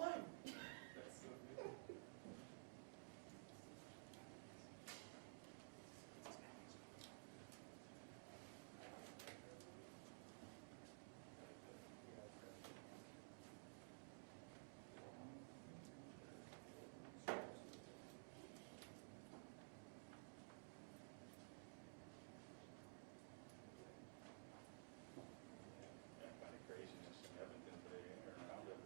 One. Kind of craziness in Edmonton today, or around it.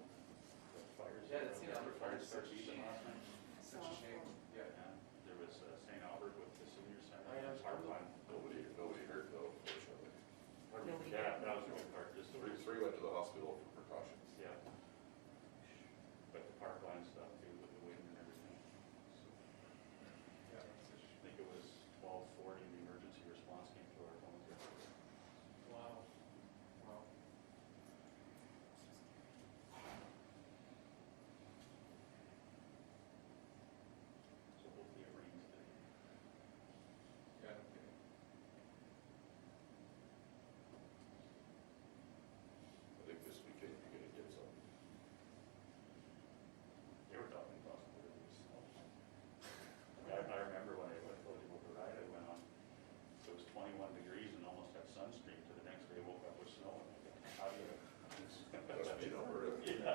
The fires. Yeah, that's, you know, the fires start such a season shame. last night. Such a shame. Yeah. Yeah, there was St. Albert with the senior center. I know. Power plant. Nobody hurt though, fortunately. Nobody. Yeah, that was the only part, just the Three went to the hospital for precautions. Yeah. But the park line stuff too, with the wind and everything. So, Yeah, that's such I think it was 12:40, the emergency response came to our phones yesterday. wow. Wow. So hopefully it rains today. Yeah, no kidding. I think this weekend you're gonna get some. They were talking possibilities. I remember when I went to the ride I went on, it was 21 degrees and almost had sunscreen, to the next day woke up with snow. And I thought, how do you? Must be in Alberta. Yeah.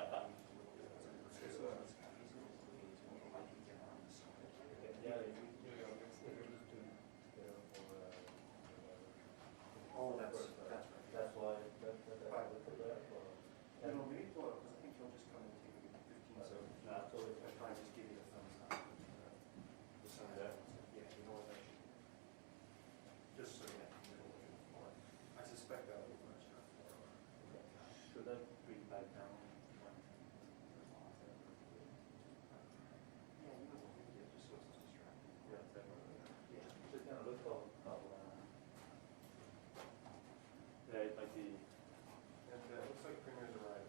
Oh, that's right. That's why, I looked at that. You know, maybe, well, because I think he'll just come and take me 15, so Not totally. I'll probably just give you the thumbs up. The sign. Yeah. Yeah, you know what, that should, just so you know what you're looking for. I suspect that'll be much enough for. Should I bring back down one? Yeah, you know what, maybe just so it's not distracting. Yeah, that one. Yeah. Just kind of look how, yeah, it might be, And it looks like Premier's arrived.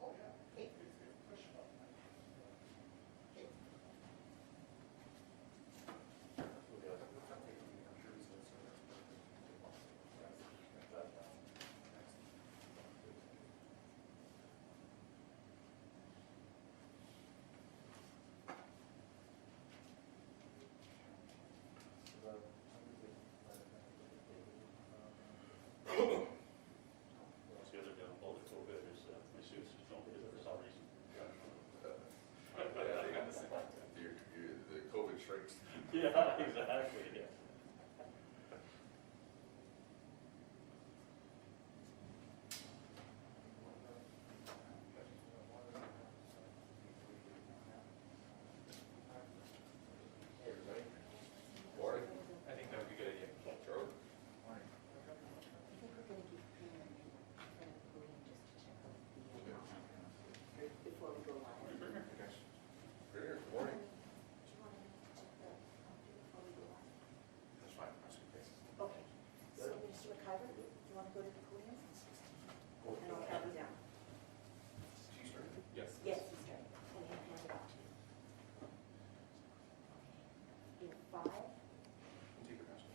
Oh, yeah. Hey, push it up. Okay. Looks like I'm sure he's gonna say that's That's the other downfall of COVID is my suits just don't fit for some reason. The COVID shrinks. Yeah, exactly, yeah. Hey, everybody. Morning. I think that would be a good idea. Charlie. I think we're gonna give Premier a minute for him just to check out the, before we go live. Premier, good morning. Do you want to check the, before we go live? That's fine, that's okay. Okay, so Mr. McIver, do you want to go to the podium? And I'll count you down. She's ready? Yes. Yes, he's ready, and he'll hand it off to you. In 5, Take your mask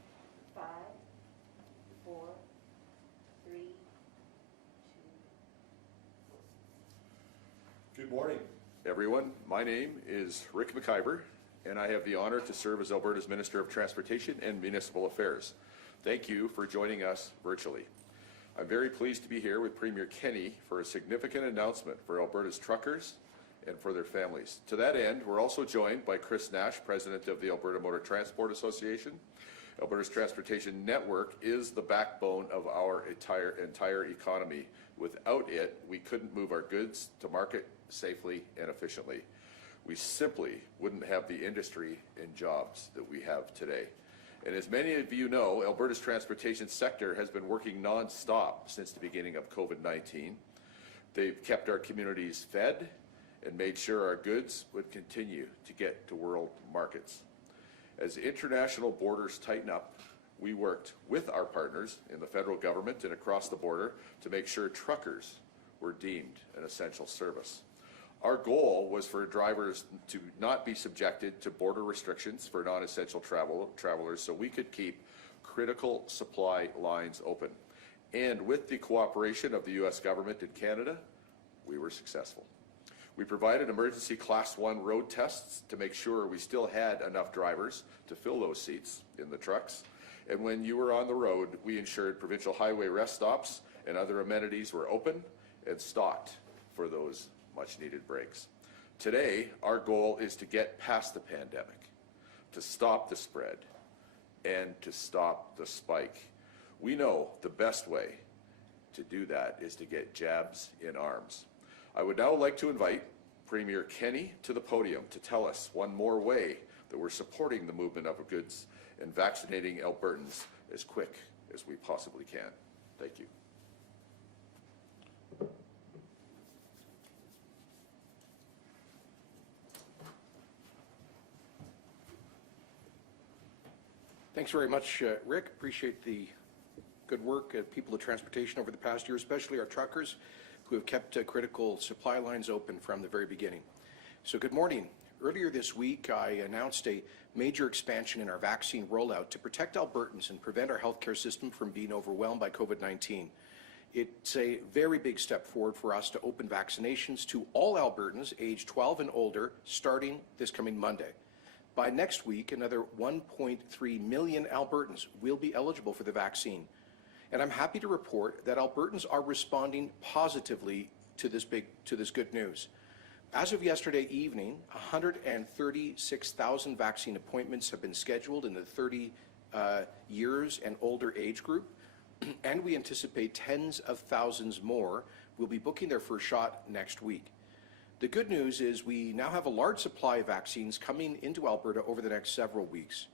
5, 4, 3, 2, 1. Good morning, everyone. My name is Rick McIver, and I have the honor to serve as Alberta's Minister of Transportation and Municipal Affairs. Thank you for joining us virtually. I'm very pleased to be here with Premier Kenney for a significant announcement for Alberta's truckers and for their families. To that end, we're also joined by Chris Nash, President of the Alberta Motor Transport Association. Alberta's transportation network is the backbone of our entire economy. Without it, we couldn't move our goods to market safely and efficiently. We simply wouldn't have the industry and jobs that we have today. And as many of you know, Alberta's transportation sector has been working non-stop since the beginning of COVID-19. They've kept our communities fed and made sure our goods would continue to get to world markets. As international borders tighten up, we worked with our partners in the federal government and across the border to make sure truckers were deemed an essential service. Our goal was for drivers to not be subjected to border restrictions for non-essential travelers so we could keep critical supply lines open. And with the cooperation of the U.S. government and Canada, we were successful. We provided emergency Class 1 road tests to make sure we still had enough drivers to fill those seats in the trucks. And when you were on the road, we ensured provincial highway rest stops and other amenities were open and stocked for those much-needed breaks. Today, our goal is to get past the pandemic, to stop the spread, and to stop the spike. We know the best way to do that is to get jabs in arms. I would now like to invite Premier Kenney to the podium to tell us one more way that we're supporting the movement of goods and vaccinating Albertans as quick as we possibly can. Thank you. Thanks very much, Rick. Appreciate the good work of people of transportation over the past year, especially our truckers who have kept critical supply lines open from the very beginning. So good morning. Earlier this week, I announced a major expansion in our vaccine rollout to protect Albertans and prevent our healthcare system from being overwhelmed by COVID-19. It's a very big step forward for us to open vaccinations to all Albertans aged 12 and older starting this coming Monday. By next week, another 1.3 million Albertans will be eligible for the vaccine. And I'm happy to report that Albertans are responding positively to this good news. As of yesterday evening, 136,000 vaccine appointments have been scheduled in the 30 years and older age group, and we anticipate tens of thousands more will be booking their first shot next week. The good news is we now have a large supply of vaccines coming into Alberta over the next several weeks.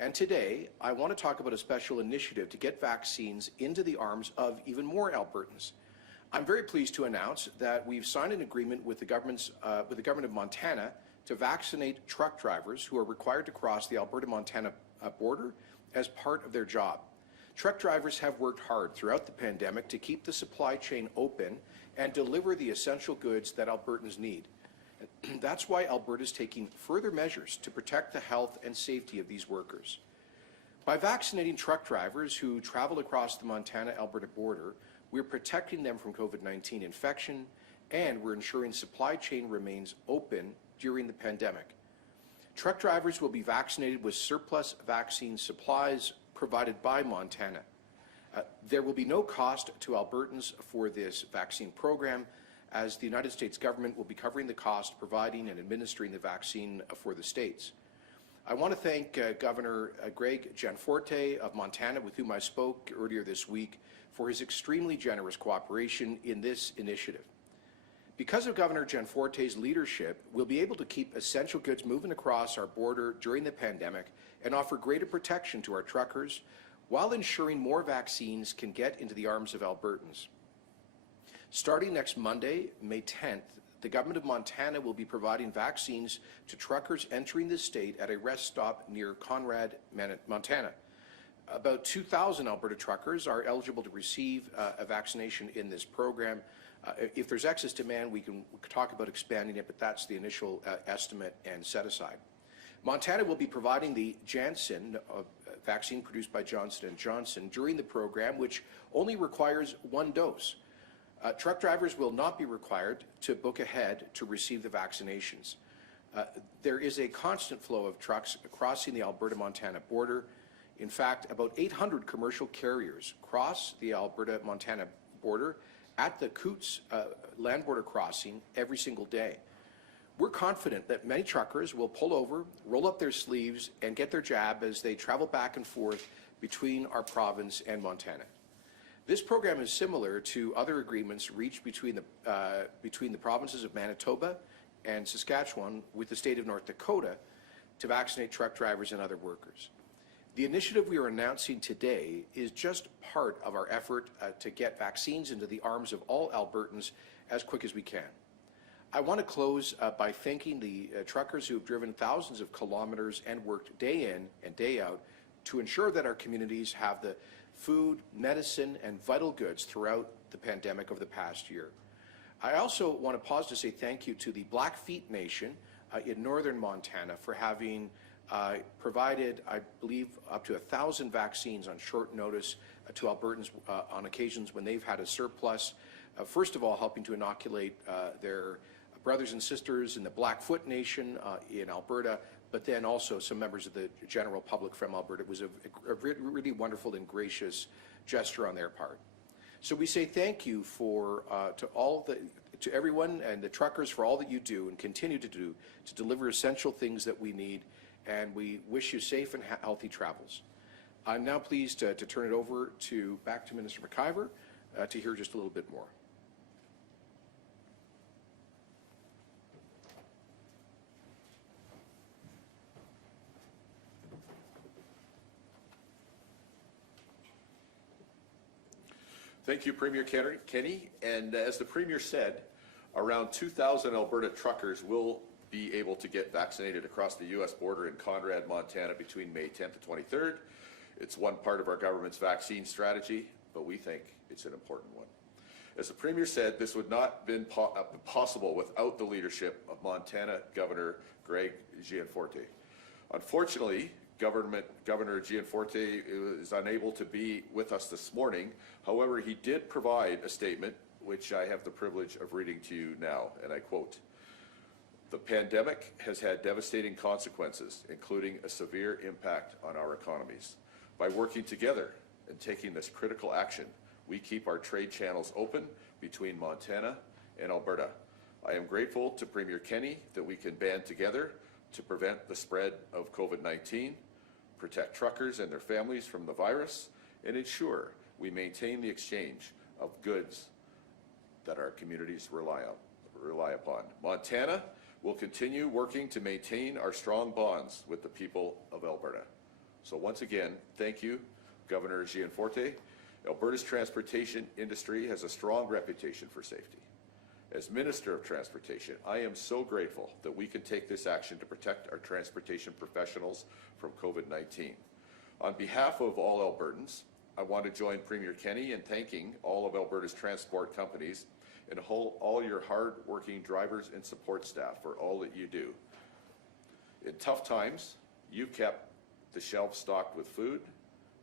And today, I want to talk about a special initiative to get vaccines into the arms of even more Albertans. I'm very pleased to announce that we've signed an agreement with the government of Montana to vaccinate truck drivers who are required to cross the Alberta-Montana border as part of their job. Truck drivers have worked hard throughout the pandemic to keep the supply chain open and deliver the essential goods that Albertans need. That's why Alberta is taking further measures to protect the health and safety of these workers. By vaccinating truck drivers who travel across the Montana-Alberta border, we're protecting them from COVID-19 infection, and we're ensuring supply chain remains open during the pandemic. Truck drivers will be vaccinated with surplus vaccine supplies provided by Montana. There will be no cost to Albertans for this vaccine program, as the United States government will be covering the cost providing and administering the vaccine for the states. I want to thank Governor Greg Gianforte of Montana, with whom I spoke earlier this week, for his extremely generous cooperation in this initiative. Because of Governor Gianforte's leadership, we'll be able to keep essential goods moving across our border during the pandemic and offer greater protection to our truckers while ensuring more vaccines can get into the arms of Albertans. Starting next Monday, May 10th, the Government of Montana will be providing vaccines to truckers entering the state at a rest stop near Conrad, Montana. About 2,000 Alberta truckers are eligible to receive a vaccination in this program. If there's excess demand, we can talk about expanding it, but that's the initial estimate and set aside. Montana will be providing the Janssen vaccine produced by Johnson & Johnson during the program, which only requires one dose. Truck drivers will not be required to book ahead to receive the vaccinations. There is a constant flow of trucks crossing the Alberta-Montana border. In fact, about 800 commercial carriers cross the Alberta-Montana border at the Coots land border crossing every single day. We're confident that many truckers will pull over, roll up their sleeves, and get their jab as they travel back and forth between our province and Montana. This program is similar to other agreements reached between the provinces of Manitoba and Saskatchewan with the state of North Dakota to vaccinate truck drivers and other workers. The initiative we are announcing today is just part of our effort to get vaccines into the arms of all Albertans as quick as we can. I want to close by thanking the truckers who have driven thousands of kilometers and worked day in and day out to ensure that our communities have the food, medicine, and vital goods throughout the pandemic of the past year. I also want to pause to say thank you to the Blackfeet Nation in northern Montana for having provided, I believe, up to 1,000 vaccines on short notice to Albertans on occasions when they've had a surplus. First of all, helping to inoculate their brothers and sisters in the Blackfoot Nation in Alberta, but then also some members of the general public from Alberta. It was a really wonderful and gracious gesture on their part. So we say thank you to everyone and the truckers for all that you do and continue to do to deliver essential things that we need, and we wish you safe and healthy travels. I'm now pleased to turn it over back to Minister McIver to hear just a little bit more. Thank you, Premier Kenney. And as the Premier said, around 2,000 Alberta truckers will be able to get vaccinated across the U.S. border in Conrad, Montana between May 10th to 23rd. It's one part of our government's vaccine strategy, but we think it's an important one. As the Premier said, this would not have been possible without the leadership of Montana Governor Greg Gianforte. Unfortunately, Governor Gianforte is unable to be with us this morning. However, he did provide a statement, which I have the privilege of reading to you now, and I quote, "The pandemic has had devastating consequences, including a severe impact on our economies. By working together and taking this critical action, we keep our trade channels open between Montana and Alberta. I am grateful to Premier Kenney that we can band together to prevent the spread of COVID-19, protect truckers and their families from the virus, and ensure we maintain the exchange of goods that our communities rely upon. Montana will continue working to maintain our strong bonds with the people of Alberta." So once again, thank you, Governor Gianforte. Alberta's transportation industry has a strong reputation for safety. As Minister of Transportation, I am so grateful that we can take this action to protect our transportation professionals from COVID-19. On behalf of all Albertans, I want to join Premier Kenney in thanking all of Alberta's transport companies and all your hard-working drivers and support staff for all that you do. In tough times, you kept the shelves stocked with food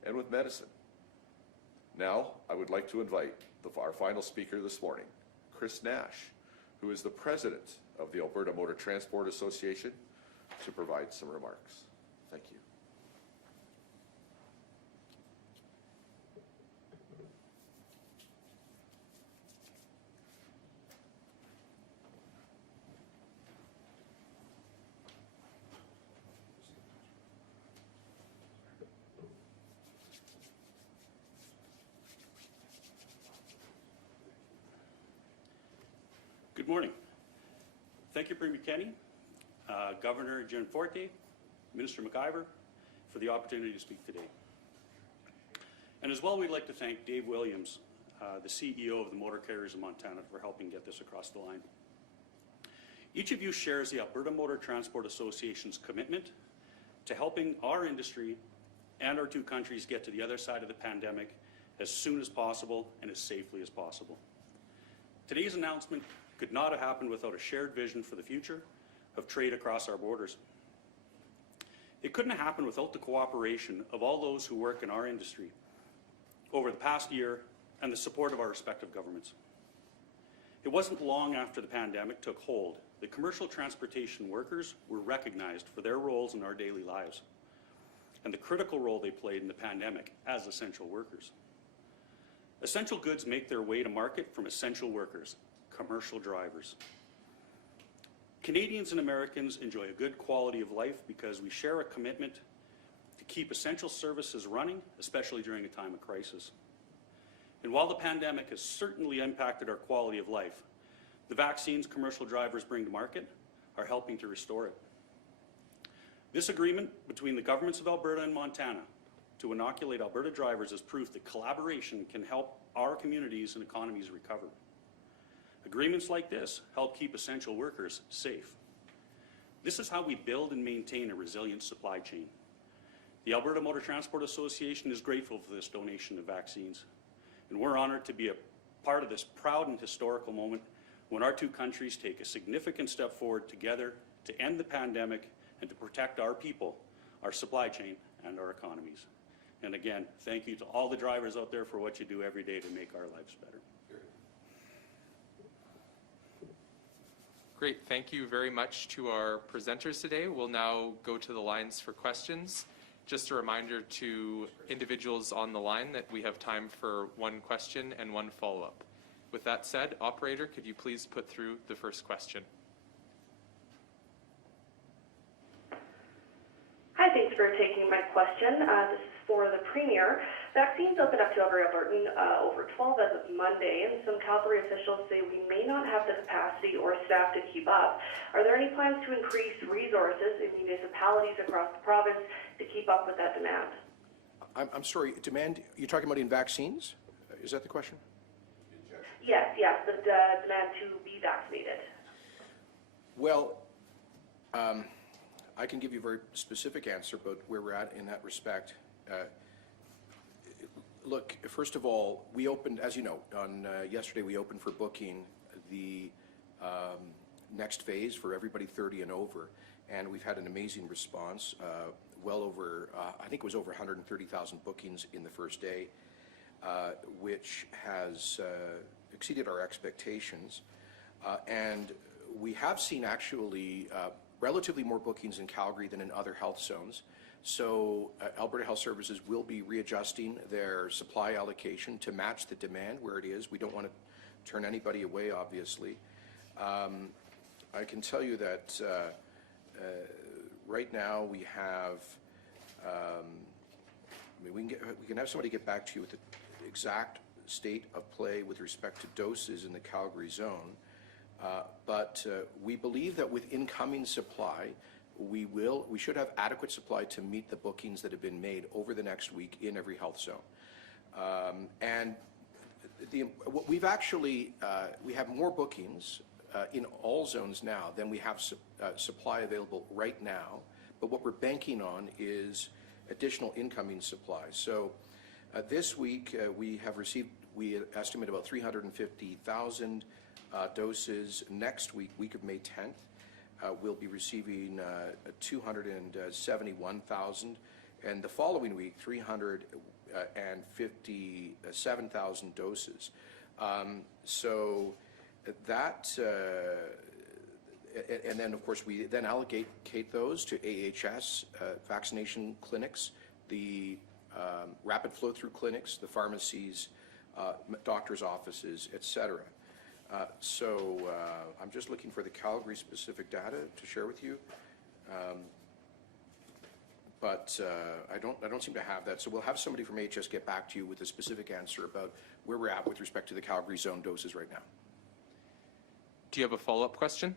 and with medicine. Now, I would like to invite our final speaker this morning, Chris Nash, who is the president of the Alberta Motor Transport Association, to provide some remarks. Thank you. Good morning. Thank you, Premier Kenney, Governor Gianforte, Minister McIver, for the opportunity to speak today. And as well, we'd like to thank Dave Williams, the CEO of the Motor Carriers of Montana, for helping get this across the line. Each of you shares the Alberta Motor Transport Association's commitment to helping our industry and our two countries get to the other side of the pandemic as soon as possible and as safely as possible. Today's announcement could not have happened without a shared vision for the future of trade across our borders. It couldn't have happened without the cooperation of all those who work in our industry over the past year and the support of our respective governments. It wasn't long after the pandemic took hold that commercial transportation workers were recognized for their roles in our daily lives and the critical role they played in the pandemic as essential workers. Essential goods make their way to market from essential workers, commercial drivers. Canadians and Americans enjoy a good quality of life because we share a commitment to keep essential services running, especially during a time of crisis. And while the pandemic has certainly impacted our quality of life, the vaccines commercial drivers bring to market are helping to restore it. This agreement between the governments of Alberta and Montana to inoculate Alberta drivers is proof that collaboration can help our communities and economies recover. Agreements like this help keep essential workers safe. This is how we build and maintain a resilient supply chain. The Alberta Motor Transport Association is grateful for this donation of vaccines, and we're honored to be a part of this proud and historical moment when our two countries take a significant step forward together to end the pandemic and to protect our people, our supply chain, and our economies. And again, thank you to all the drivers out there for what you do every day to make our lives better. Great, thank you very much to our presenters today. We'll now go to the lines for questions. Just a reminder to individuals on the line that we have time for one question and one follow-up. With that said, operator, could you please put through the first question? Hi, thanks for taking my question. This is for the Premier. Vaccines opened up to every Albertan over 12 as of Monday, and some Calgary officials say we may not have the capacity or staff to keep up. Are there any plans to increase resources in municipalities across the province to keep up with that demand? I'm sorry, demand, you're talking about in vaccines? Is that the question? Yes, the demand to be vaccinated. Well, I can give you a very specific answer about where we're at in that respect. Look, first of all, we opened, as you know, on yesterday we opened for booking the next phase for everybody 30 and over, and we've had an amazing response. Well over, I think it was over 130,000 bookings in the first day, which has exceeded our expectations. And we have seen actually relatively more bookings in Calgary than in other health zones. So Alberta Health Services will be readjusting their supply allocation to match the demand where it is. We don't want to turn anybody away, obviously. I can tell you that right now we have, we can have somebody get back to you with the exact state of play with respect to doses in the Calgary zone. But we believe that with incoming supply, we should have adequate supply to meet the bookings that have been made over the next week in every health zone. And we've actually, we have more bookings in all zones now than we have supply available right now. But what we're banking on is additional incoming supply. So this week we estimate about 350,000 doses. Next week, week of May 10th, we'll be receiving 271,000, and the following week 357,000 doses. So that, and then of course we then allocate those to AHS vaccination clinics, the rapid flow-through clinics, the pharmacies, doctors' offices, etc. So I'm just looking for the Calgary specific data to share with you, but I don't seem to have that. So we'll have somebody from AHS get back to you with a specific answer about where we're at with respect to the Calgary zone doses right now. Do you have a follow-up question?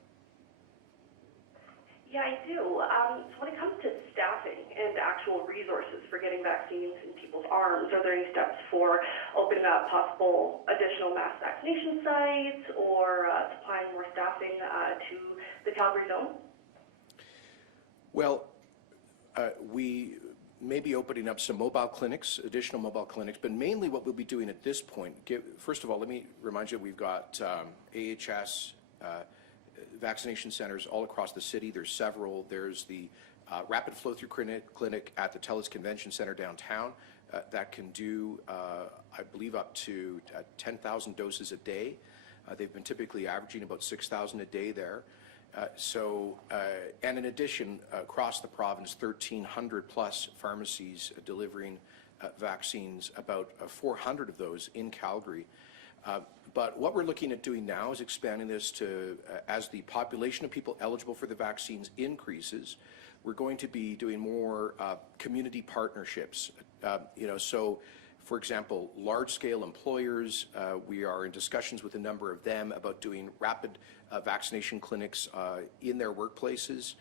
Yeah, I do. So when it comes to staffing and actual resources for getting vaccines in people's arms, are there any steps for opening up possible additional mass vaccination sites or supplying more staffing to the Calgary zone? Well, we may be opening up some mobile clinics, additional mobile clinics, but mainly what we'll be doing at this point, first of all, let me remind you, we've got AHS vaccination centers all across the city. There's several. There's the rapid flow-through clinic at the TELUS Convention Center downtown that can do, I believe, up to 10,000 doses a day. They've been typically averaging about 6,000 a day there. And in addition, across the province, 1,300 plus pharmacies delivering vaccines, about 400 of those in Calgary. But what we're looking at doing now is expanding this to, as the population of people eligible for the vaccines increases, we're going to be doing more community partnerships. So, for example, large-scale employers, we are in discussions with a number of them about doing rapid vaccination clinics in their workplaces.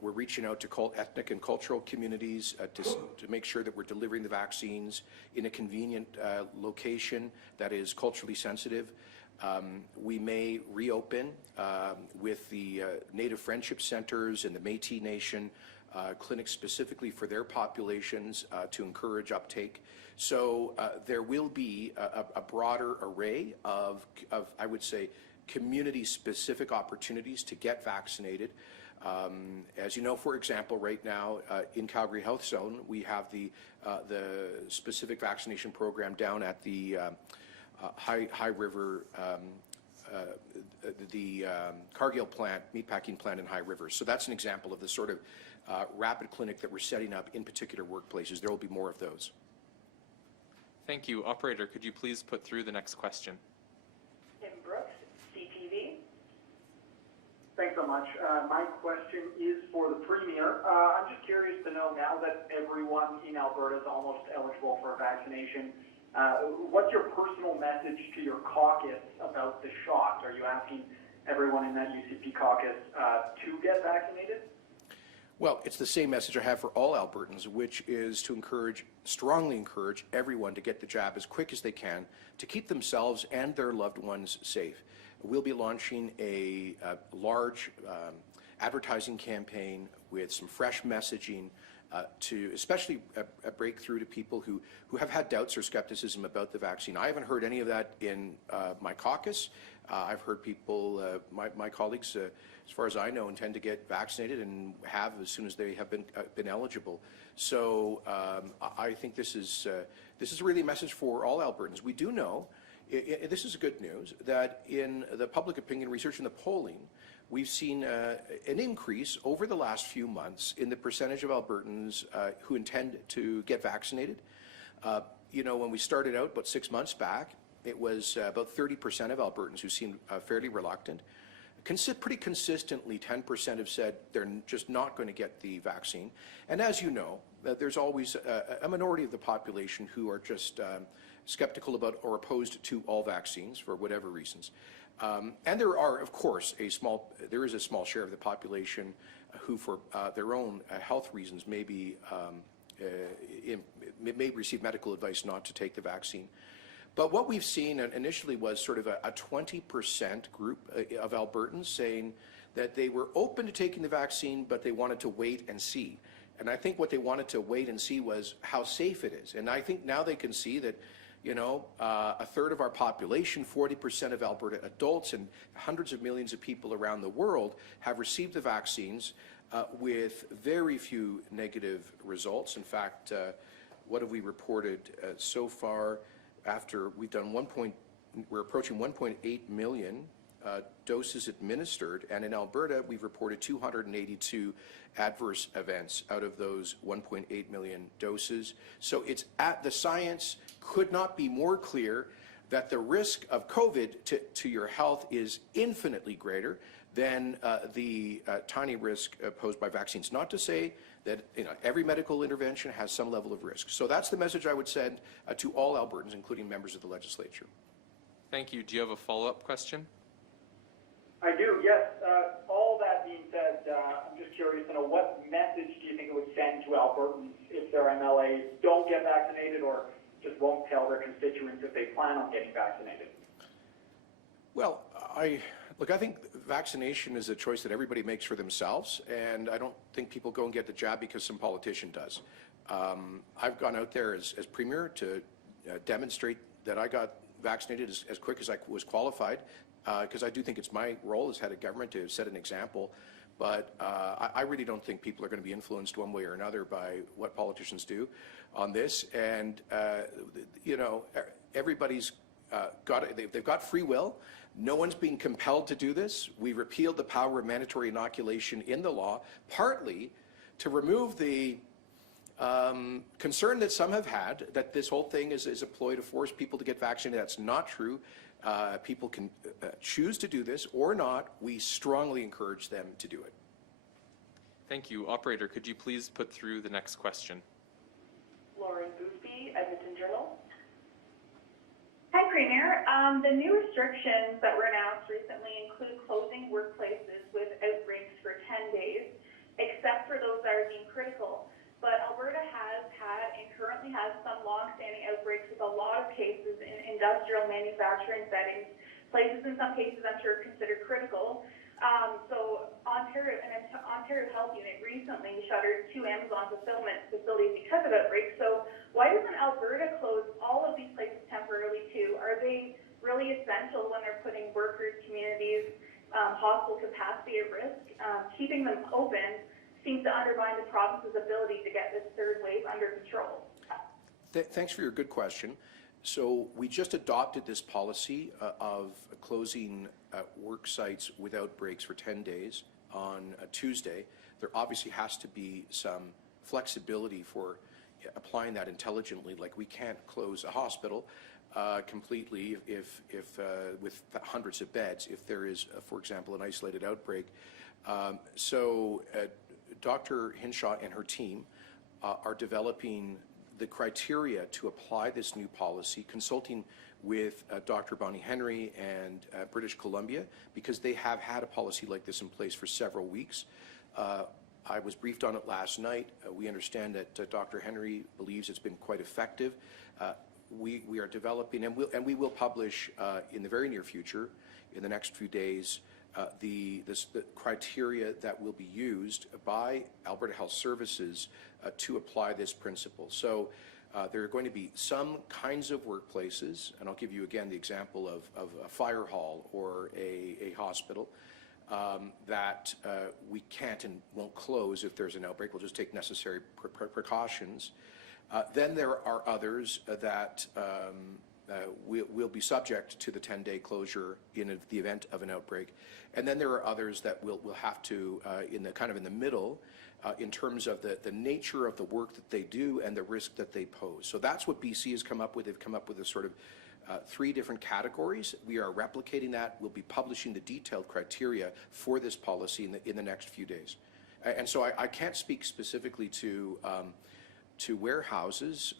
We're reaching out to ethnic and cultural communities to make sure that we're delivering the vaccines in a convenient location that is culturally sensitive. We may reopen with the Native Friendship Centers and the Métis Nation clinics specifically for their populations to encourage uptake. So there will be a broader array of, I would say, community-specific opportunities to get vaccinated. As you know, for example, right now in Calgary Health Zone, we have the specific vaccination program down at the High River, the Cargill plant, meatpacking plant in High River. So that's an example of the sort of rapid clinic that we're setting up in particular workplaces. There will be more of those. Thank you. Operator, could you please put through the next question? Tim Brooks, CTV. Thanks so much. My question is for the Premier. I'm just curious to know, now that everyone in Alberta is almost eligible for vaccination, what's your personal message to your caucus about the shot? Are you asking everyone in that UCP caucus to get vaccinated? Well, it's the same message I have for all Albertans, which is to strongly encourage everyone to get the jab as quick as they can to keep themselves and their loved ones safe. We'll be launching a large advertising campaign with some fresh messaging to especially a breakthrough to people who have had doubts or skepticism about the vaccine. I haven't heard any of that in my caucus. I've heard people, my colleagues, as far as I know, intend to get vaccinated and have as soon as they have been eligible. So I think this is really a message for all Albertans. We do know, this is good news, that in the public opinion research and the polling, we've seen an increase over the last few months in the percentage of Albertans who intend to get vaccinated. You know, when we started out about 6 months back, it was about 30% of Albertans who seemed fairly reluctant. Pretty consistently, 10% have said they're just not going to get the vaccine. And as you know, there's always a minority of the population who are just skeptical about or opposed to all vaccines for whatever reasons. And there are, of course, there is a small share of the population who, for their own health reasons, may receive medical advice not to take the vaccine. But what we've seen initially was sort of a 20% group of Albertans saying that they were open to taking the vaccine, but they wanted to wait and see. And I think what they wanted to wait and see was how safe it is. And I think now they can see that, you know, a third of our population, 40% of Alberta adults, and hundreds of millions of people around the world have received the vaccines with very few negative results. In fact, what have we reported so far? After we've done we're approaching 1.8 million doses administered, and in Alberta we've reported 282 adverse events out of those 1.8 million doses. So the science could not be more clear that the risk of COVID to your health is infinitely greater than the tiny risk posed by vaccines. Not to say that, you know, every medical intervention has some level of risk. So that's the message I would send to all Albertans, including members of the legislature. Thank you. Do you have a follow-up question? I do, yes. All that being said, I'm just curious to know, what message do you think it would send to Albertans if their MLAs don't get vaccinated or just won't tell their constituents if they plan on getting vaccinated? Well, I think vaccination is a choice that everybody makes for themselves, and I don't think people go and get the jab because some politician does. I've gone out there as Premier to demonstrate that I got vaccinated as quick as I was qualified, because I do think it's my role as head of government to set an example. But I really don't think people are going to be influenced one way or another by what politicians do on this. And, you know, everybody's they've got free will. No one's being compelled to do this. We repealed the power of mandatory inoculation in the law, partly to remove the concern that some have had that this whole thing is a ploy to force people to get vaccinated. That's not true. People can choose to do this or not. We strongly encourage them to do it. Thank you. Operator, could you please put through the next question? Lauren Boothby, Edmonton Journal. Hi, Premier. The new restrictions that were announced recently include closing workplaces with outbreaks for 10 days, except for those that are deemed critical. But Alberta has had and currently has some long-standing outbreaks with a lot of cases in industrial manufacturing settings, places in some cases I'm sure considered critical. So Ontario Health Unit recently shuttered 2 Amazon fulfillment facilities because of outbreaks. So why doesn't Alberta close all of these places temporarily too? Are they really really essential when they're putting workers, communities, hospital capacity at risk. Keeping them open seems to undermine the province's ability to get this third wave under control. Thanks for your good question. So we just adopted this policy of closing work sites without breaks for 10 days on a Tuesday. There obviously has to be some flexibility for applying that intelligently. Like, we can't close a hospital completely if with hundreds of beds if there is, for example, an isolated outbreak. So Dr. Hinshaw and her team are developing the criteria to apply this new policy, consulting with Dr. Bonnie Henry and British Columbia, because they have had a policy like this in place for several weeks. I was briefed on it last night. We understand that Dr. Henry believes it's been quite effective. We are developing, and we will publish in the very near future, in the next few days, the criteria that will be used by Alberta Health Services to apply this principle. So there are going to be some kinds of workplaces, and I'll give you again the example of a fire hall or a hospital, that we can't and won't close if there's an outbreak. We'll just take necessary precautions. Then there are others that will be subject to the 10-day closure in the event of an outbreak. And then there are others that will have to, in the middle, in terms of the nature of the work that they do and the risk that they pose. So that's what BC has come up with. They've come up with a sort of 3 different categories. We are replicating that. We'll be publishing the detailed criteria for this policy in the next few days. And so I can't speak specifically to warehouses.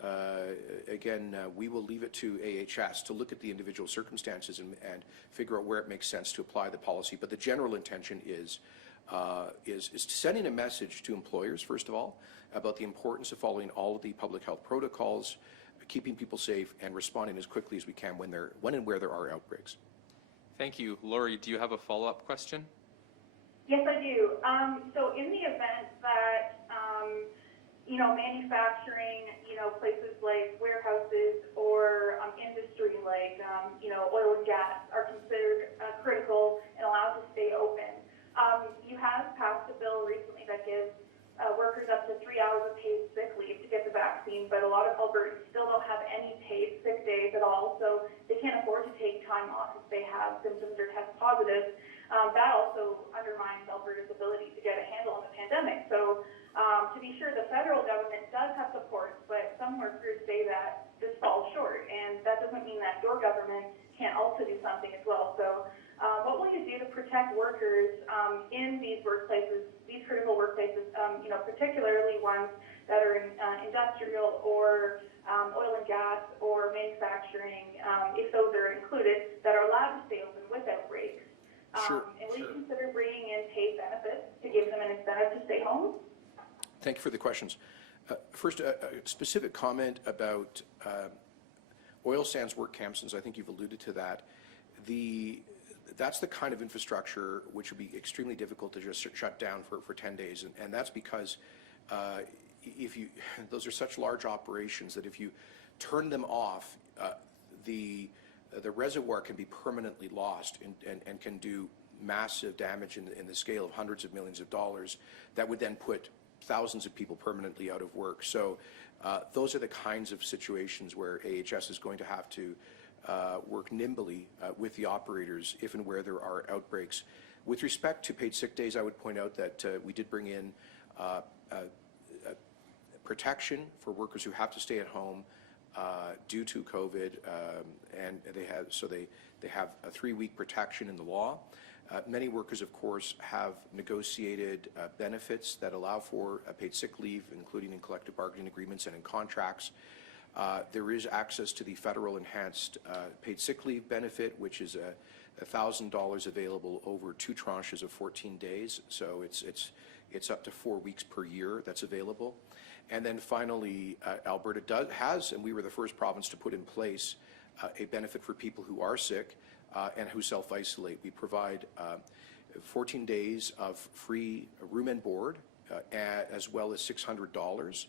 Again, we will leave it to AHS to look at the individual circumstances and figure out where it makes sense to apply the policy. But the general intention is sending a message to employers, first of all, about the importance of following all of the public health protocols, keeping people safe, and responding as quickly as we can when and where there are outbreaks. Thank you. Lori, do you have a follow-up question? Yes, I do. So in the event that, manufacturing, places like warehouses or industry like, oil and gas are considered critical and allowed to stay open. You have passed a bill recently that gives workers up to 3 hours of paid sick leave to get the vaccine, but a lot of Albertans still don't have any paid sick days at all, so they can't afford to take time off if they have symptoms or test positive. That also undermines Alberta's ability to get a handle on the pandemic. So to be sure, the federal government does have supports, but some workers say that this falls short, and that doesn't mean that your government can't also do something as well. So what will you do to protect workers in these workplaces, these critical workplaces, particularly ones that are in industrial or oil and gas or manufacturing, if those are included, that are allowed to stay open without breaks? Sure. And will you consider bringing in paid benefits to give them an incentive to stay home? Thank you for the questions. First, a specific comment about oil sands work camps, since I think you've alluded to that. That's the kind of infrastructure which would be extremely difficult to just shut down for 10 days. And that's because those are such large operations that if you turn them off, the reservoir can be permanently lost and can do massive damage in the scale of hundreds of millions of dollars that would then put thousands of people permanently out of work. So those are the kinds of situations where AHS is going to have to work nimbly with the operators if and where there are outbreaks. With respect to paid sick days, I would point out that we did bring in protection for workers who have to stay at home due to COVID, and they have a 3-week protection in the law. Many workers, of course, have negotiated benefits that allow for paid sick leave, including in collective bargaining agreements and in contracts. There is access to the federal enhanced paid sick leave benefit, which is $1,000 available over 2 tranches of 14 days. So it's up to 4 weeks per year that's available. And then finally, Alberta has, and we were the first province to put in place a benefit for people who are sick and who self-isolate. We provide 14 days of free room and board, as well as $600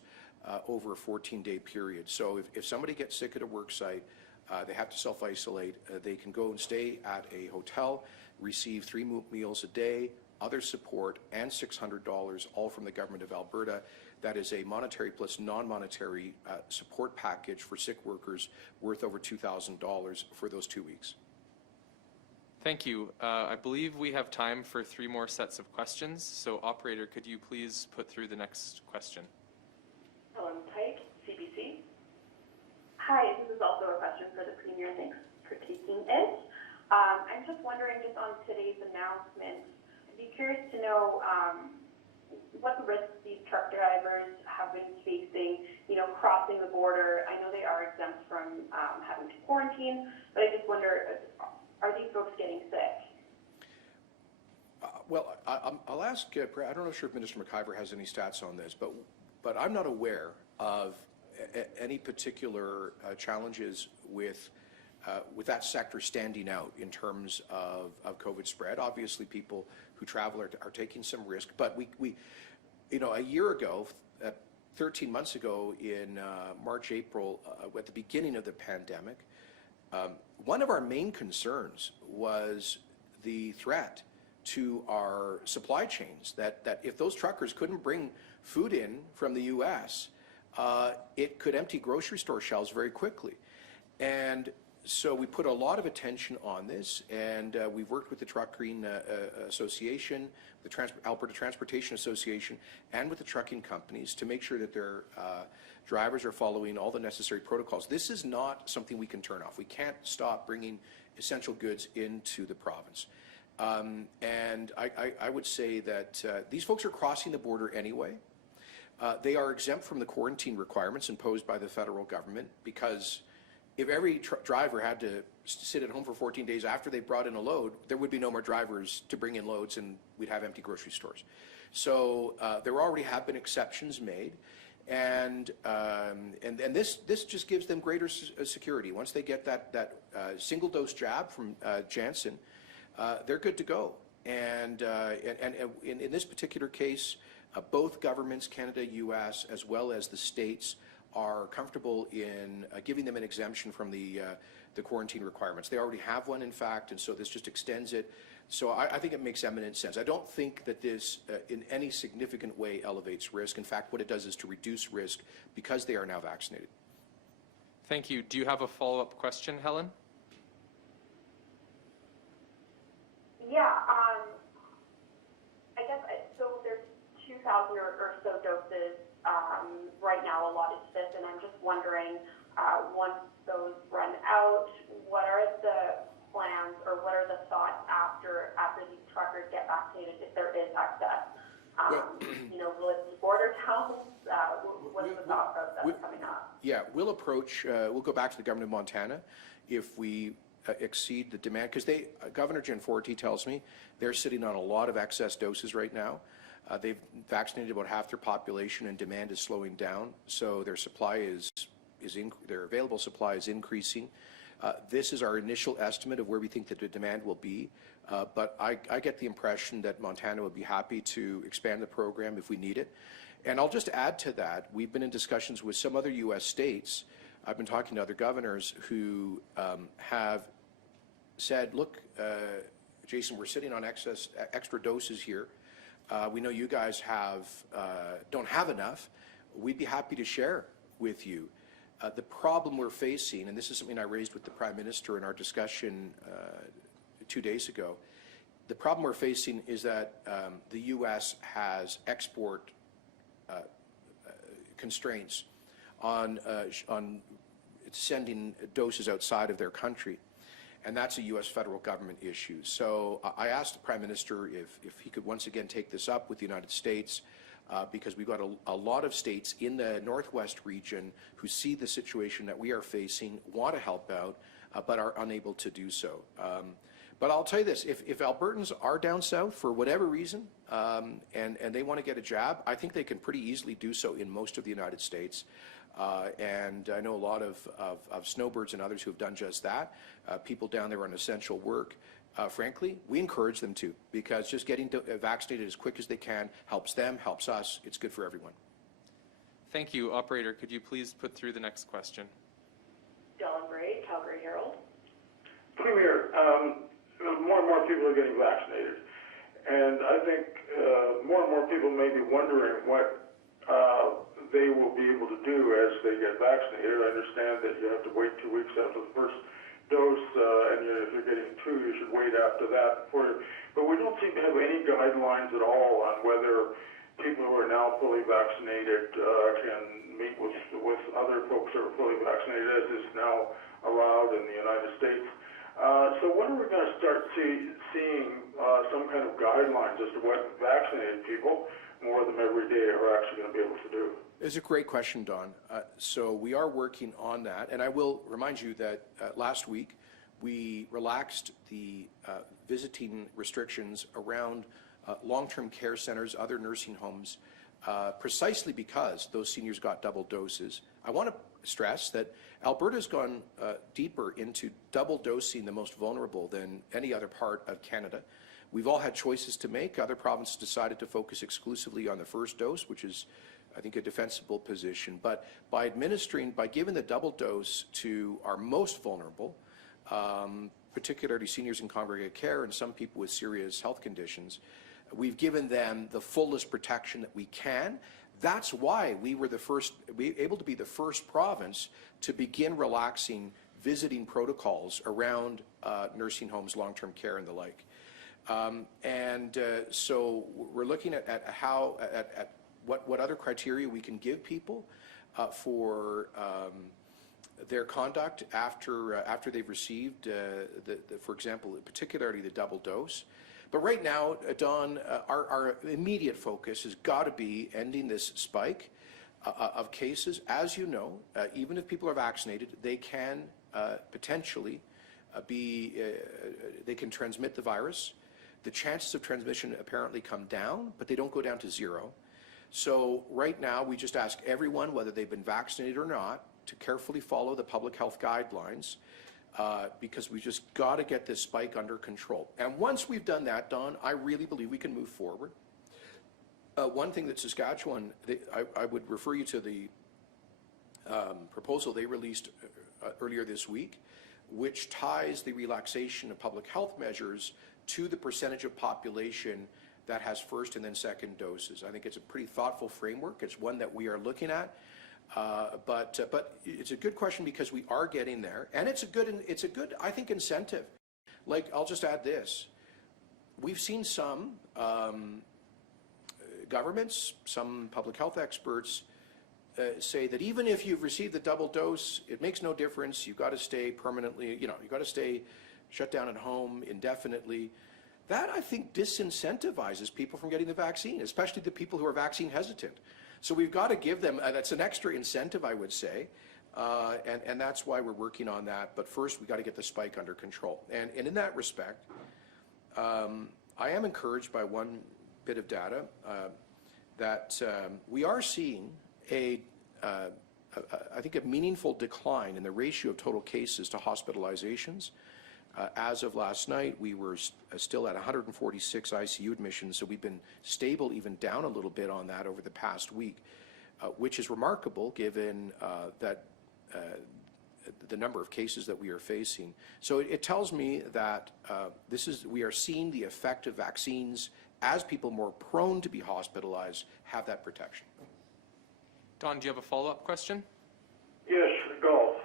over a 14-day period. So if somebody gets sick at a work site, They have to self-isolate. They can go and stay at a hotel, receive 3 meals a day, other support, and $600, all from the Government of Alberta. That is a monetary plus non-monetary support package for sick workers worth over $2,000 for those 2 weeks. Thank you. I believe we have time for 3 more sets of questions. So, operator, could you please put through the next question? Helen Pike, CBC. Hi, this is also a question for the Premier. Thanks for taking it. I'm just wondering, just on today's announcement, I'd be curious to know what the risks these truck drivers have been facing, crossing the border. I know they are exempt from having to quarantine, but I just wonder, are these folks getting sick? Well, I'll ask, I don't know if Minister McIver has any stats on this, but I'm not aware of any particular challenges with that sector standing out in terms of COVID spread. Obviously, people who travel are taking some risk, but we a year ago, 13 months ago in March, April, at the beginning of the pandemic, one of our main concerns was the threat to our supply chains, that if those truckers couldn't bring food in from the U.S., it could empty grocery store shelves very quickly. And so we put a lot of attention on this, and we've worked with the Trucking Association, the Alberta Transportation Association, and with the trucking companies to make sure that their drivers are following all the necessary protocols. This is not something we can turn off. We can't stop bringing essential goods into the province. And I would say that these folks are crossing the border anyway. They are exempt from the quarantine requirements imposed by the federal government, because if every driver had to sit at home for 14 days after they brought in a load, there would be no more drivers to bring in loads, and we'd have empty grocery stores. So there already have been exceptions made, and this just gives them greater security. Once they get that single dose jab from Janssen, they're good to go. And in this particular case, both governments, Canada, U.S., as well as the states, are comfortable in giving them an exemption from the quarantine requirements. They already have one, in fact, and so this just extends it. So I think it makes eminent sense. I don't think that this in any significant way elevates risk. In fact, what it does is to reduce risk because they are now vaccinated. Thank you. Do you have a follow-up question, Helen? Yeah, I guess, so there's 2,000 or so doses right now allotted to this, and I'm just wondering, once those run out, what are the plans or what are the thoughts after these truckers get vaccinated, if there is access? Will it be border towns? What's the thought process coming up? Yeah, we'll go back to the government of Montana if we exceed the demand, because Governor Gianforte tells me they're sitting on a lot of excess doses right now. They've vaccinated about half their population, and demand is slowing down, so their supply their available supply is increasing. This is our initial estimate of where we think that the demand will be, but I get the impression that Montana would be happy to expand the program if we need it. And I'll just add to that, we've been in discussions with some other U.S. states. I've been talking to other governors who have said, look, Jason, we're sitting on extra doses here. We know you guys don't have enough. We'd be happy to share with you. The problem we're facing, and this is something I raised with the Prime Minister in our discussion 2 days ago, the problem we're facing is that the U.S. has export constraints on sending doses outside of their country. And that's a U.S. federal government issue. So I asked the Prime Minister if he could once again take this up with the United States, because we've got a lot of states in the Northwest region who see the situation that we are facing, want to help out, but are unable to do so. But I'll tell you this, if Albertans are down south for whatever reason, and they want to get a jab, I think they can pretty easily do so in most of the United States. And I know a lot of snowbirds and others who have done just that. People down there on essential work. Frankly, we encourage them to, because just getting vaccinated as quick as they can helps them, helps us. It's good for everyone. Thank you. Operator, could you please put through the next question? Dylan Bray, Calgary Herald. Premier, more and more people are getting vaccinated, and I think more and more people may be wondering what they will be able to do as they get vaccinated. I understand that you have to wait 2 weeks after the first dose, and if you're getting two, you should wait after that. But we don't seem to have any guidelines at all on whether people who are now fully vaccinated can meet with other folks who are fully vaccinated, as is now allowed in the United States. So when are we going to start seeing some kind of guidelines as to what vaccinated people, more of them every day, are actually going to be able to do? It's a great question, Don. So we are working on that, and I will remind you that last week we relaxed the visiting restrictions around long-term care centers, other nursing homes, precisely because those seniors got double doses. I want to stress that Alberta's gone deeper into double dosing the most vulnerable than any other part of Canada. We've all had choices to make. Other provinces decided to focus exclusively on the first dose, which is, I think, a defensible position. But by giving the double dose to our most vulnerable, particularly seniors in congregate care and some people with serious health conditions, we've given them the fullest protection that we can. That's why we were able to be the first province to begin relaxing visiting protocols around nursing homes, long-term care, and the like. So we're looking at what other criteria we can give people for their conduct after they've received, for example, particularly the double dose. But right now, Don, our immediate focus has got to be ending this spike of cases. As you know, even if people are vaccinated, they can potentially they can transmit the virus. The chances of transmission apparently come down, but they don't go down to zero. So right now, we just ask everyone, whether they've been vaccinated or not, to carefully follow the public health guidelines, because we just got to get this spike under control. And once we've done that, Don, I really believe we can move forward. One thing that Saskatchewan, I would refer you to the proposal they released earlier this week, which ties the relaxation of public health measures to the percentage of population that has first and then second doses. I think it's a pretty thoughtful framework. It's one that we are looking at. But it's a good question because we are getting there, and it's a good, I think, incentive. Like, I'll just add this: we've seen some governments, some public health experts say that even if you've received the double dose, it makes no difference. You've got to stay permanently. You've got to stay shut down at home indefinitely. That, I think, disincentivizes people from getting the vaccine, especially the people who are vaccine hesitant. So we've got to give them, that's an extra incentive, I would say, and that's why we're working on that. But first, we've got to get the spike under control. And in that respect, I am encouraged by one bit of data that we are seeing I think, a meaningful decline in the ratio of total cases to hospitalizations. As of last night, we were still at 146 ICU admissions, so we've been stable, even down a little bit on that over the past week, which is remarkable given that the number of cases that we are facing. So it tells me that we are seeing the effect of vaccines as people more prone to be hospitalized have that protection. Don, do you have a follow-up question? Yes, golf.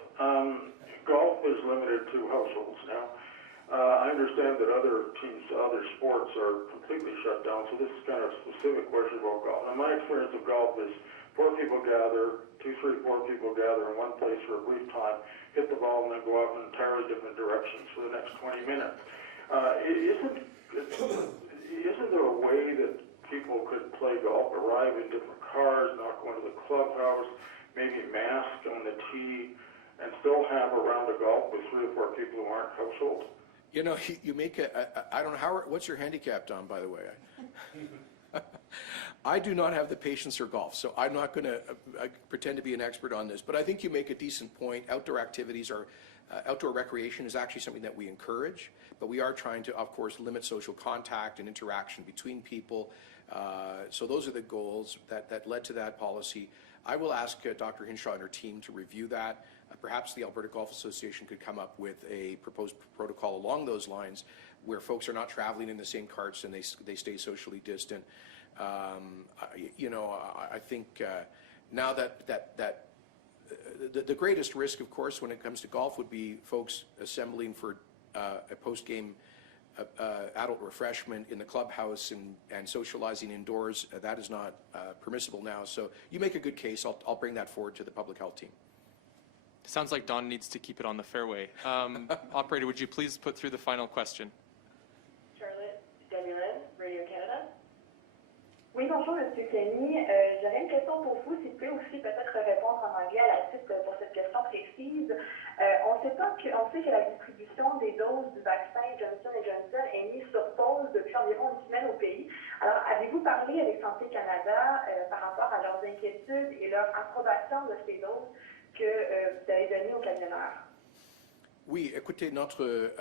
Golf is limited to households now. I understand that other teams, other sports are completely shut down, so this is kind of a specific question about golf. Now, my experience of golf is 4 people gather, 2, 3, 4 people gather in one place for a brief time, hit the ball, and then go off in entirely different directions for the next 20 minutes. Isn't there a way that people could play golf, arrive in different cars, not go into the clubhouse, maybe mask on the tee, and still have a round of golf with 3 or 4 people who aren't household? You know, you make I don't know, what's your handicap, Don, by the way? I do not have the patience for golf, so I'm not going to pretend to be an expert on this. But I think you make a decent point. Outdoor activities are, outdoor recreation is actually something that we encourage, but we are trying to, of course, limit social contact and interaction between people. So those are the goals that led to that policy. I will ask Dr. Hinshaw and her team to review that. Perhaps the Alberta Golf Association could come up with a proposed protocol along those lines where folks are not traveling in the same carts and they stay socially distant. I think now that the greatest risk, of course, when it comes to golf would be folks assembling for a post-game adult refreshment in the clubhouse and socializing indoors. That is not permissible now. So you make a good case. I'll bring that forward to the public health team. Sounds like Don needs to keep it on the fairway. Operator, would you please put through the final question? Charlotte Danielin, Radio Canada. Oui, bonjour, M. Kenney. J'avais une question pour vous, si vous pouvez aussi peut-être répondre en anglais à la suite pour cette question précise. On sait que la distribution des doses du vaccin Johnson & Johnson est mise sur pause depuis environ une semaine au pays. Alors, avez-vous parlé avec Santé Canada par rapport à leurs inquiétudes et leur approbation de ces doses que vous avez données aux camionneurs? Oui, écoutez, notre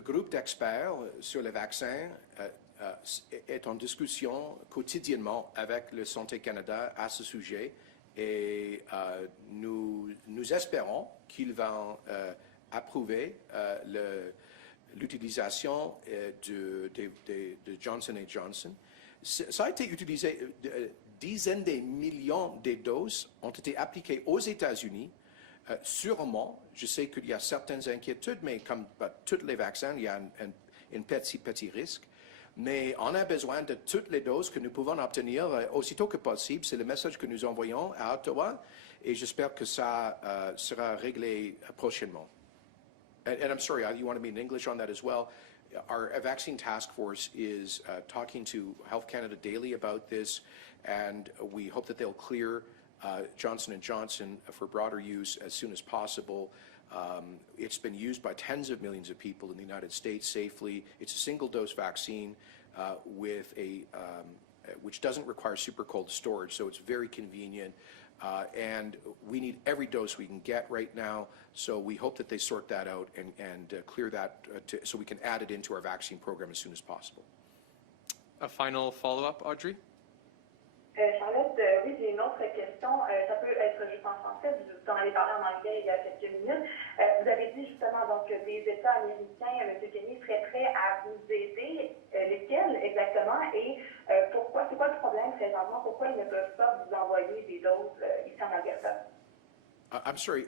groupe d'experts sur le vaccin est en discussion quotidiennement avec le Santé Canada à ce sujet et nous espérons qu'ils vont approuver l'utilisation de Johnson & Johnson. Ça a été utilisé, dizaines de millions de doses ont été appliquées aux États-Unis. Sûrement, je sais qu'il y a certaines inquiétudes, mais comme tous les vaccins, il y a un petit risque. Mais on a besoin de toutes les doses que nous pouvons obtenir aussitôt que possible. C'est le message que nous envoyons à Ottawa et j'espère que ça sera réglé prochainement. And I'm sorry, you wanted me in English on that as well. Our vaccine task force is talking to Health Canada daily about this, and we hope that they'll clear Johnson & Johnson for broader use as soon as possible. It's been used by tens of millions of people in the United States safely. It's a single-dose vaccine which doesn't require super cold storage, so it's very convenient. And we need every dose we can get right now, so we hope that they sort that out and clear that so we can add it into our vaccine program as soon as possible. A final follow-up, Audrey? Charlotte, oui, j'ai une autre question. Ça peut être juste en français. Vous en avez parlé en anglais il y a quelques minutes. Vous avez dit justement donc, que des États américains, M. Kenney, seraient prêts à vous aider. Lesquels exactement? Et pourquoi? C'est quoi le problème présentement? Pourquoi ils ne peuvent pas vous envoyer des doses ici en Alberta? I'm sorry.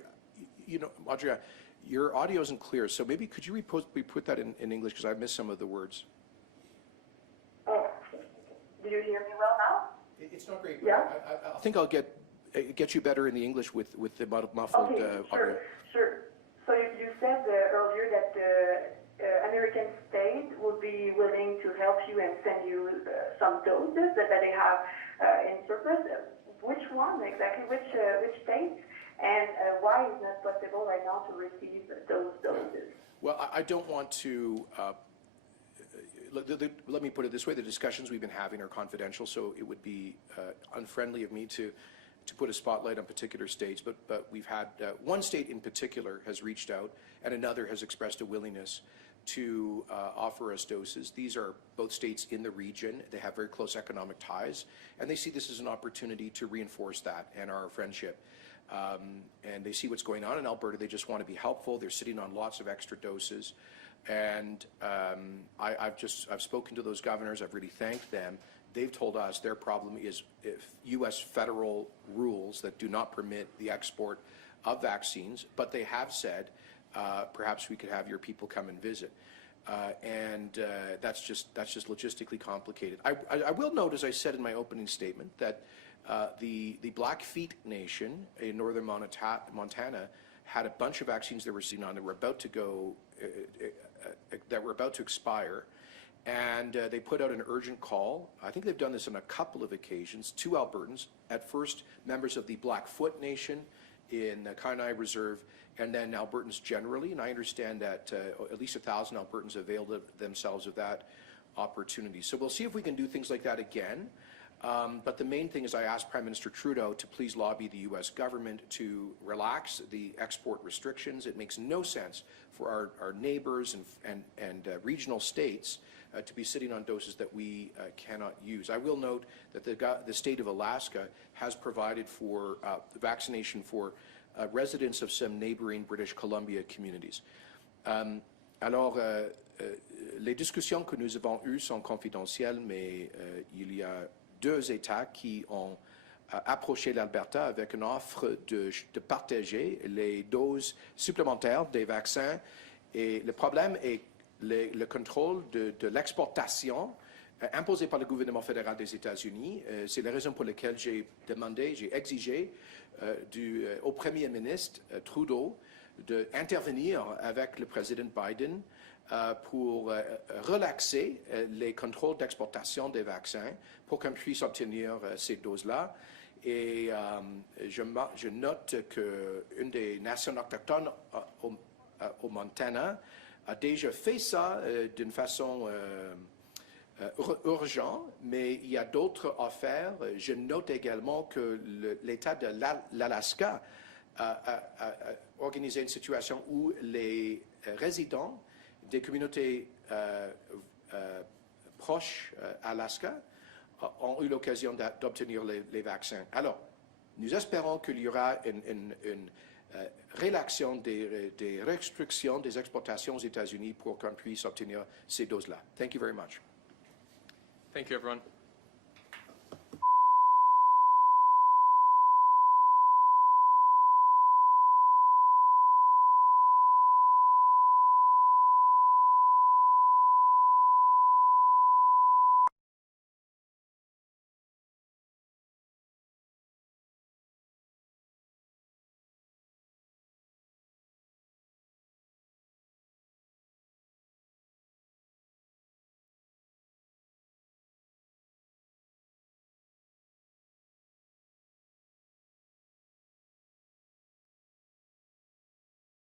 Audrey, your audio isn't clear, so maybe could you put that in English because I've missed some of the words. Oh, do you hear me well now? It's not great. Yeah. I think I'll get you better in the English with the muffled audio. Sure. So you said earlier that the American state would be willing to help you and send you some doses that they have in surplus. Which one exactly? Which state? And why is it not possible right now to receive those doses? Well, I don't want to. Let me put it this way, the discussions we've been having are confidential, so it would be unfriendly of me to put a spotlight on particular states, but we've had, one state in particular has reached out and another has expressed a willingness to offer us doses. These are both states in the region. They have very close economic ties, and they see this as an opportunity to reinforce that and our friendship. And they see what's going on in Alberta. They just want to be helpful. They're sitting on lots of extra doses. And I've spoken to those governors. I've really thanked them. They've told us their problem is U.S. federal rules that do not permit the export of vaccines, but they have said perhaps we could have your people come and visit. And that's just logistically complicated. I will note, as I said in my opening statement, that the Blackfeet Nation in northern Montana had a bunch of vaccines they were sitting on that were about to go, that were about to expire, and they put out an urgent call. I think they've done this on a couple of occasions to Albertans. At first, members of the Blackfoot Nation in the Kainai Reserve, and then Albertans generally. And I understand that at least 1,000 Albertans availed themselves of that opportunities. So we'll see if we can do things like that again. But the main thing is I asked Prime Minister Trudeau to please lobby the U.S. government to relax the export restrictions. It makes no sense for our neighbors and regional states to be sitting on doses that we cannot use. I will note that the state of Alaska has provided for vaccination for residents of some neighboring British Columbia communities. Alors, les discussions que nous avons eues sont confidentielles, mais il y a 2 États qui ont approché l'Alberta avec une offre de partager les doses supplémentaires des vaccins. Et le problème est le contrôle de l'exportation imposé par le gouvernement fédéral des États-Unis. C'est la raison pour laquelle j'ai exigé au Premier ministre Trudeau d'intervenir avec le président Biden pour relaxer les contrôles d'exportation des vaccins pour qu'on puisse obtenir ces doses-là. Et je note qu'une des nations autochtones au Montana a déjà fait ça d'une façon urgente, mais il y a d'autres affaires. Je note également que l'État de l'Alaska a organisé une situation où les résidents des communautés proches à Alaska ont eu l'occasion d'obtenir les vaccins. Alors, nous espérons qu'il y aura une relaxation des restrictions des exportations aux États-Unis pour qu'on puisse obtenir ces doses-là. Thank you very much. Thank you, everyone.